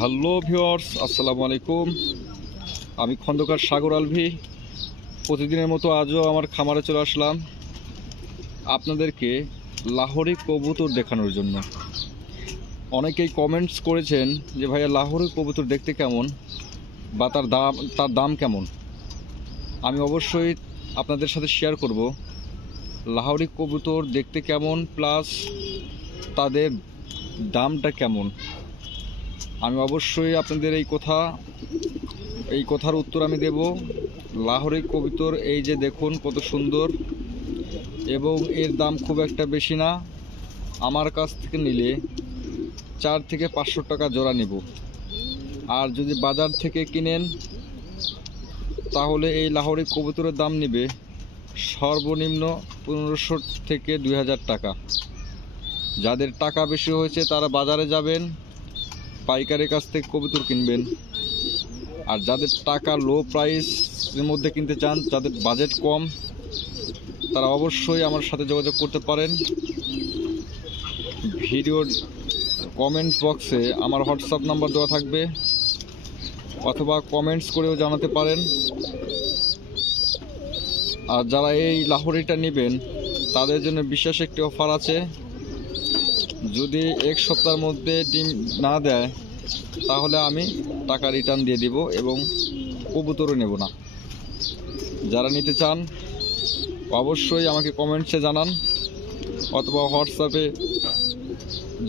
Hello viewers, আসসালামু আলাইকুম। আমি খন্দকার সাগর আলভি। প্রতিদিনের মতো আজও আমার খামারে চলে আসলাম আপনাদেরকে লাহোরি কবুতর দেখানোর জন্য। অনেকেই কমেন্টস করেছেন যে ভাইয়া লাহোরি কবুতর দেখতে কেমন বা তার দাম কেমন। আমি অবশ্যই আপনাদের সাথে শেয়ার করব লাহোরি কবুতর দেখতে কেমন প্লাস তাদের দামটা কেমন। আমি অবশ্যই আপনাদের এই কথার উত্তর আমি দেব। লাহোরি কবুতর এই যে দেখুন কত সুন্দর, এবং এর দাম খুব একটা বেশি না। আমার কাছ থেকে নিলে 4 থেকে 500 টাকা জোড়া নেব। আর যদি বাজার থেকে কিনেন তাহলে এই লাহোরি কবুতরের দাম নেবে সর্বনিম্ন 1500 থেকে 2000 টাকা। যাদের টাকা বেশি হয়েছে তারা বাজারে যাবেন, পাইকারের কাছ থেকে কবুতর কিনবেন। আর যাদের টাকা লো প্রাইসের মধ্যে কিনতে চান, যাদের বাজেট কম, তারা অবশ্যই আমার সাথে যোগাযোগ করতে পারেন। ভিডিওর কমেন্ট বক্সে আমার হোয়াটসঅ্যাপ নাম্বার দেওয়া থাকবে, অথবা কমেন্টস করেও জানাতে পারেন। আর যারা এই লাহোরিটা নেবেন তাদের জন্য বিশেষ একটি অফার আছে। যদি 1 সপ্তাহের মধ্যে ডিম না দেয় তাহলে আমি টাকা রিটার্ন দিয়ে দিব এবং কবুতরও নেব না। যারা নিতে চান অবশ্যই আমাকে কমেন্টসে জানান, অথবা হোয়াটসঅ্যাপে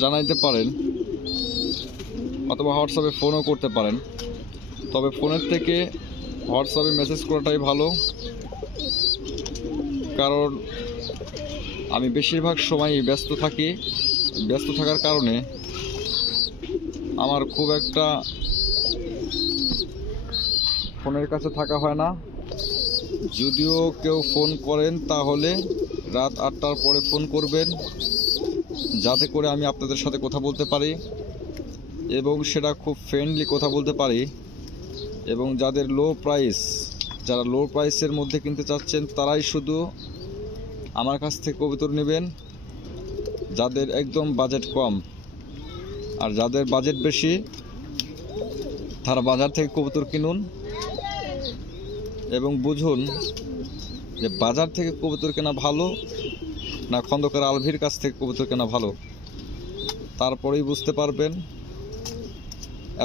জানাইতে পারেন, অথবা হোয়াটসঅ্যাপে ফোনও করতে পারেন। তবে ফোনের থেকে হোয়াটসঅ্যাপে মেসেজ করাটাই ভালো, কারণ আমি বেশিরভাগ সময়ই ব্যস্ত থাকি। ব্যস্ত থাকার কারণে আমার খুব একটা ফোনের কাছে থাকা হয় না। যদিও কেউ ফোন করেন তাহলে রাত 8টার পরে ফোন করবেন, যাতে করে আমি আপনাদের সাথে কথা বলতে পারি এবং সেটা খুব ফ্রেন্ডলি কথা বলতে পারি। এবং যারা লো প্রাইসের মধ্যে কিনতে চাচ্ছেন তারাই শুধু আমার কাছ থেকে কবুতর নেবেন। যাদের একদম বাজেট কম আর যাদের বাজেট বেশি তারা বাজার থেকে কবুতর কিনুন এবং বুঝুন যে বাজার থেকে কবুতর কেনা ভালো না খন্দকার আলভির কাছ থেকে কবুতর কেনা ভালো। তারপরেই বুঝতে পারবেন।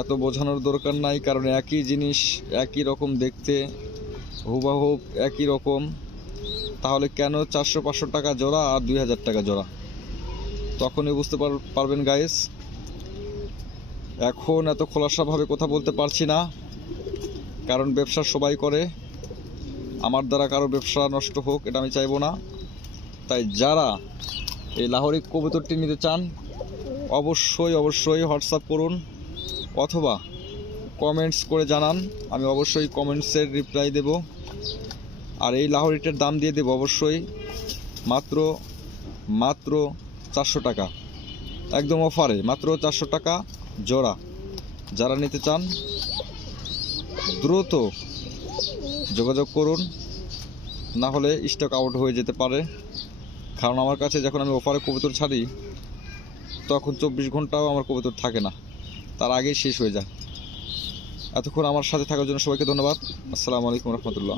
এত বোঝানোর দরকার নাই, কারণ একই জিনিস একই রকম দেখতে, হুবহুব একই রকম। তাহলে কেন 400-500 টাকা জোড়া আর 2000 টাকা জোড়া? তখনই বুঝতে পারবেন গাইস। এখন এত খোলাসাভাবে কথা বলতে পারছি না, কারণ ব্যবসা সবাই করে। আমার দ্বারা কারো ব্যবসা নষ্ট হোক এটা আমি চাইবো না। তাই যারা এই লাহোরি কবুতরটি নিতে চান অবশ্যই হোয়াটসঅ্যাপ করুন অথবা কমেন্টস করে জানান। আমি অবশ্যই কমেন্টসের রিপ্লাই দেব। আর এই লাহোরিটার দাম দিয়ে দেব অবশ্যই মাত্র 400 টাকা, একদম অফারে মাত্র 400 টাকা জোড়া। যারা নিতে চান দ্রুত যোগাযোগ করুন, না হলে স্টক আউট হয়ে যেতে পারে। কারণ আমার কাছে যখন আমি অফারে কবুতর ছাড়ি তখন 24 ঘন্টাও আমার কবুতর থাকে না, তার আগেই শেষ হয়ে যায়। এতক্ষণ আমার সাথে থাকার জন্য সবাইকে ধন্যবাদ। আসসালামু আলাইকুম রহমতুল্লাহ।